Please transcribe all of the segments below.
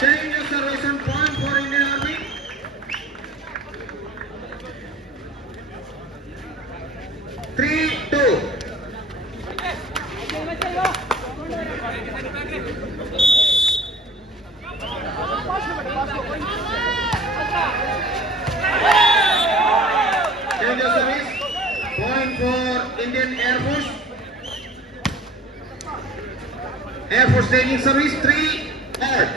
Change of service point for Indian Army. Three, two. Change of service point for Indian Air Force. Air Force taking service 3 all.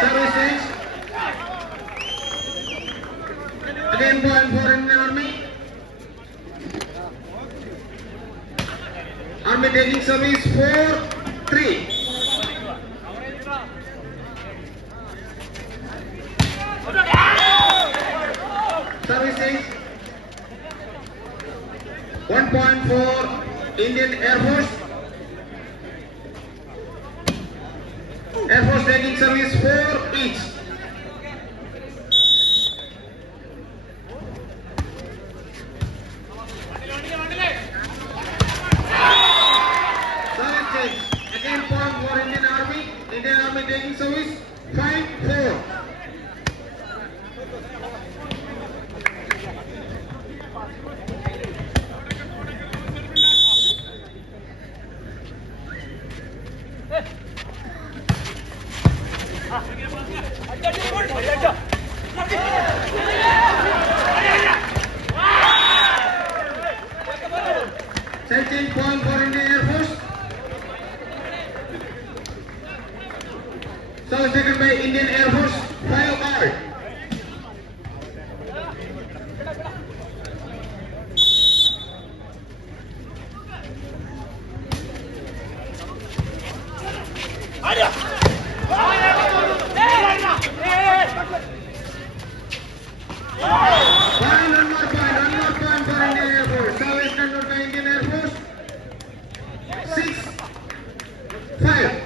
Service change. Again point for Indian Army. Army taking service 4-3. Service change. 1 point for Indian Air Force. Air Force taking service 4 each. Service change. Again point for Indian Army. Indian Army taking service 5-4. Setting point for Indian Air Force. Service taken by Indian Air Force 5 all. One more point for Indian Air Force. Service controlled by Indian Air Force 6-5.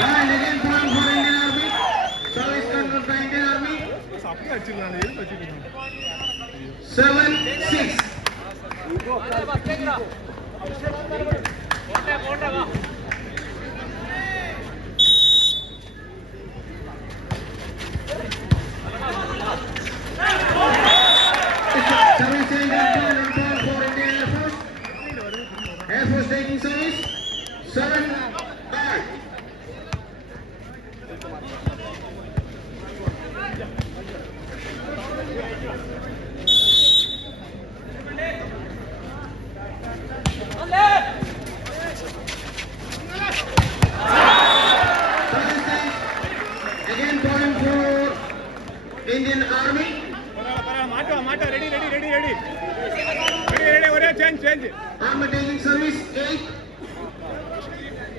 And again point for Indian Army. Service controlled by Indian Army 7-6. Service change and point for Indian Air Force. Air Force taking service 7 all. Again point for Indian Army. Change. Army taking service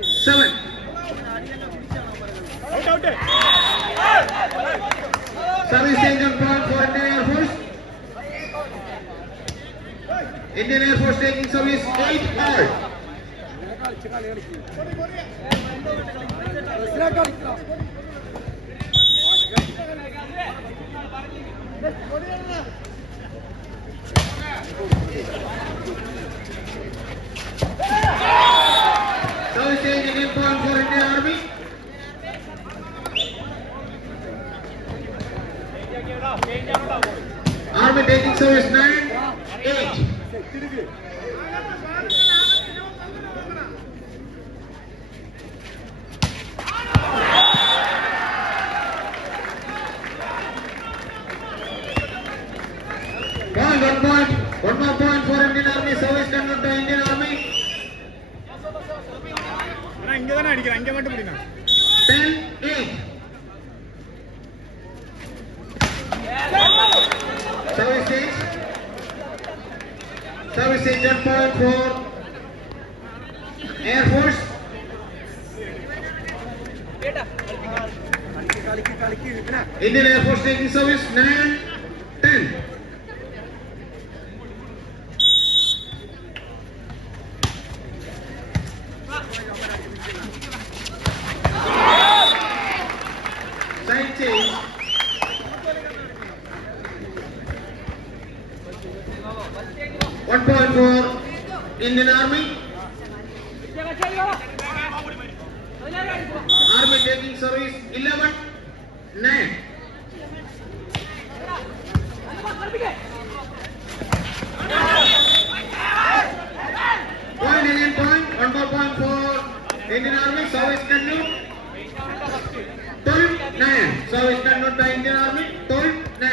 8-7. Out. Service change and point for Indian Air Force. Indian Air Force taking service 8 all. Service change again point for Indian Army. Army taking service 9-8. 1 point. One more point for Indian Army. Service convert by Indian Army. 10-8. Service change. Service change 1 point for Airforce. Indian Airforce taking service 9-10. Side change. One point for Indian Army. Army taking service 11-9. Point again point. One more point for Indian Army. Service continued. 12-9. Service continued by Indian Army. 12-9.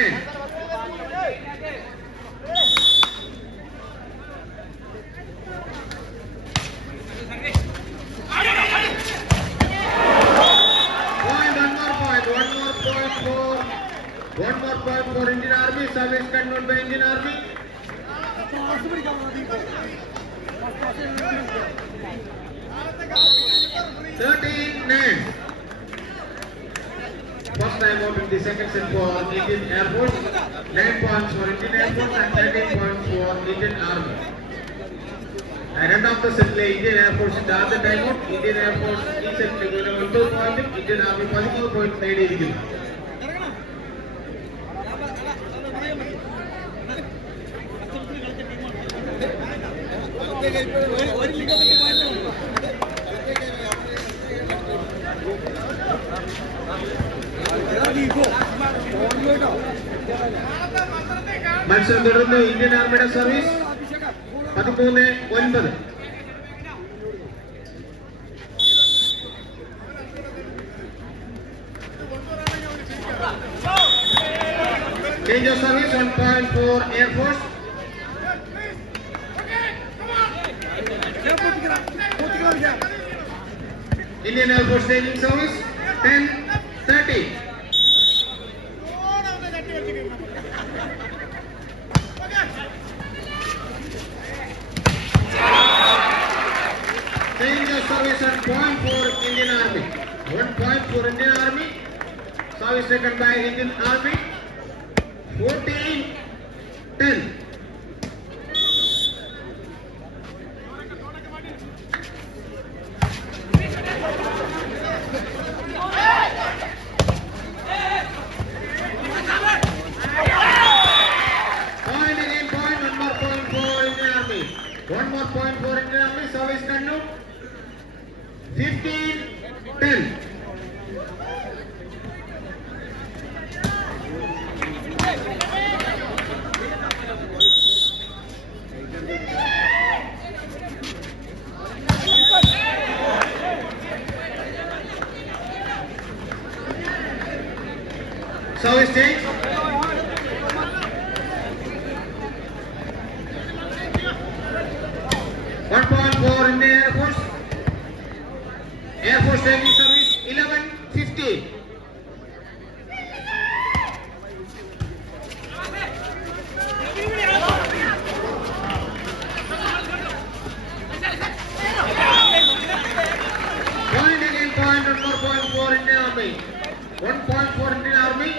One more point for Indian Army. Service continued by Indian Army. 13-9. First time out in the second set for Indian Air Force. 9 points for Indian Air Force and 13 points for Indian Army. രണ്ടാമത്തെ സെറ്റിലെ Indian എയർഫോഴ്സിന്റെ ആദ്യ time out. Indian air force ഈ സെറ്റിൽ 9 പോയിന്റും Indian army 13 point നേടിയിരിക്കുന്നു. മത്സരം തുടർന്ന് Indian ആർമിയുടെ service 13-9. Change of service 1 point for Air Force. Indian Air Force taking service 10-30. Change of service and point for Indian Army. 1 point for Indian Army. Service taken by Indian Army. 14-10. Point again, point. One more point for Indian Army. One more point for Indian Army. Service continued. 15-10. Service change. One point for Indian Air Force. Air Force taking service 11-15. Point again, point. One more point for Indian Army. 1 point for Indian Army.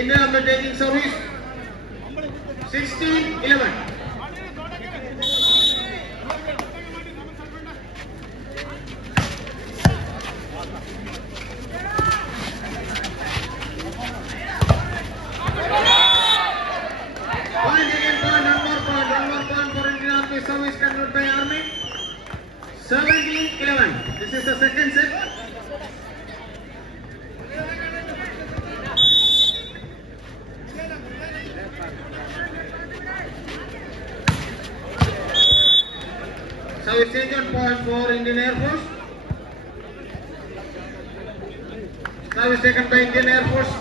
Indian Army taking service 16-11. Point again, point. One more point for Indian Army. Service continued by Army. 17-11. This is the second set. Service change on point for Indian Air Force. Service taken by Indian Air Force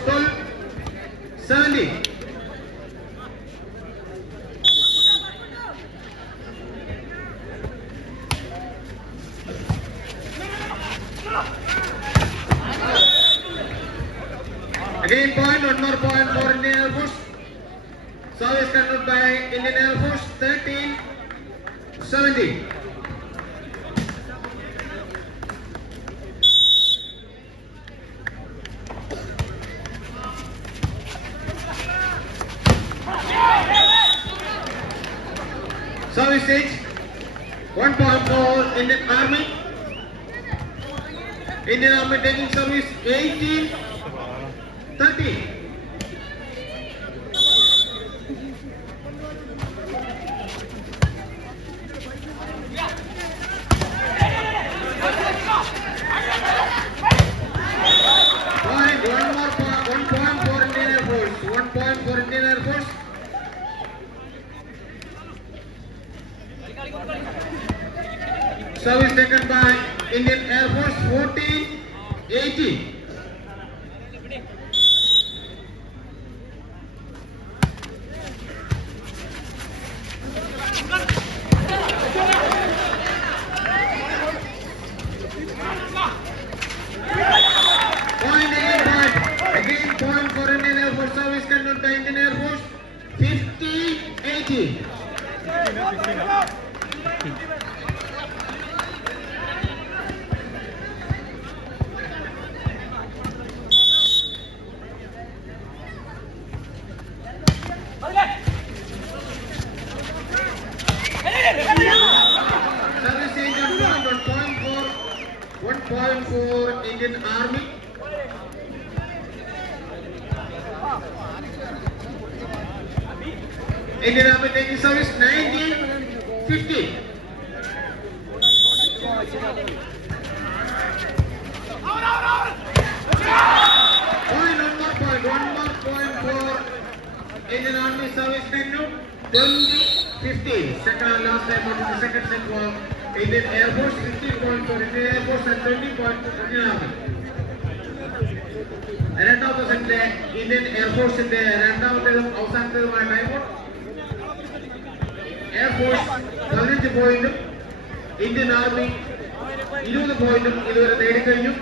12-17. 70. Again point, one more point for Indian Air Force. Service conducted by Indian Air Force, 13-70. Service stage, 1 point for Indian Army. Indian Army taking service 18-30. One point for Indian Air Force. 1 point for Indian Air Force. Service taken by Indian Air Force, 14-18. Again point for Indian Air Force. Service conducted by Indian Air Force, 50-80. Service change on point, 1 point for Indian Army. Indian Army taking service 19-50. One more point for Indian Army. Service time 20-15. Second and last time of the second set for Indian Air Force. 15 points for Indian Air Force and 20 points for Indian Army. രണ്ടാമത്തെ സെറ്റിലെ Indian എയർഫോഴ്സിന്റെ രണ്ടാമത്തേതും അവസാനത്തേതുമായ timeout. Air force 15 പോയിന്റും Indian army 20 പോയിന്റും ഇതുവരെ നേടിക്കഴിഞ്ഞു.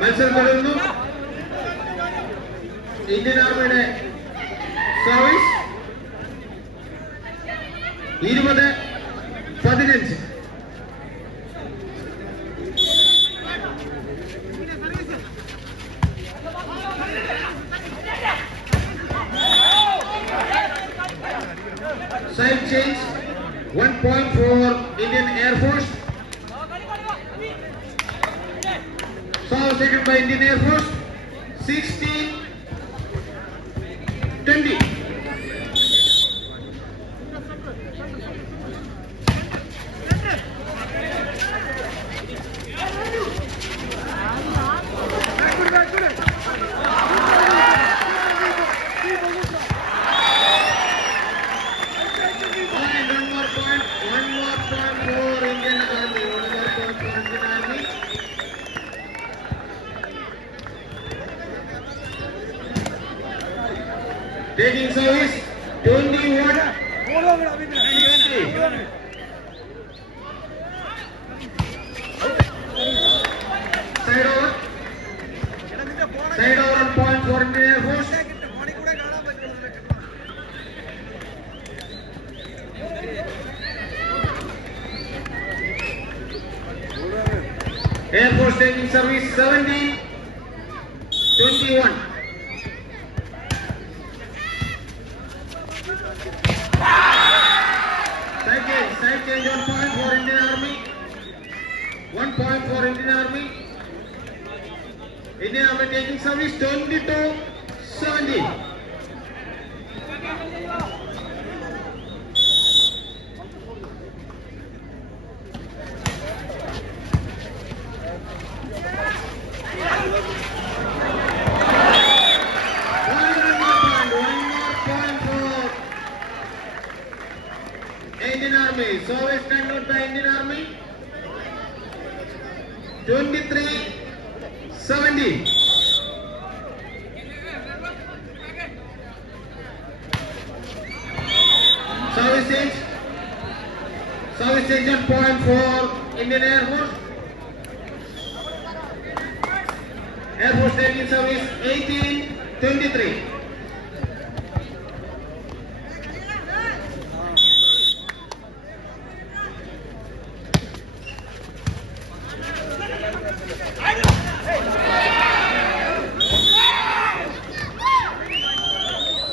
മത്സരം തുടരുന്നു. Indian ആർമിയുടെ service 20-15. Side change, 1 point for Indian Air Force. Foul taken by Indian Air Force, 16-20. Taking service 21-60. Side over on point for Indian Air Force. Air Force taking service 17-21. Side change on point for Indian Army. 1 point for Indian Army. Indian Army taking service 22-17. Indian Army. Service conducted by Indian Army. 23-17. Service change and point for Indian Air Force. Air Force taking service 18-23.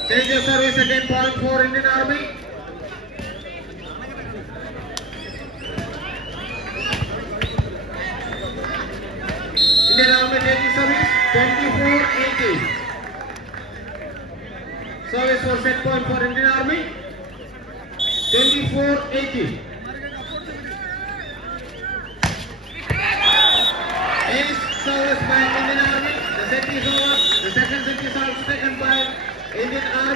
Change of service again, point for Indian Army. Indian Army taking service 24-18. Service for set point for Indian Army 24-18. Ace service by Indian Army. The set is over. The second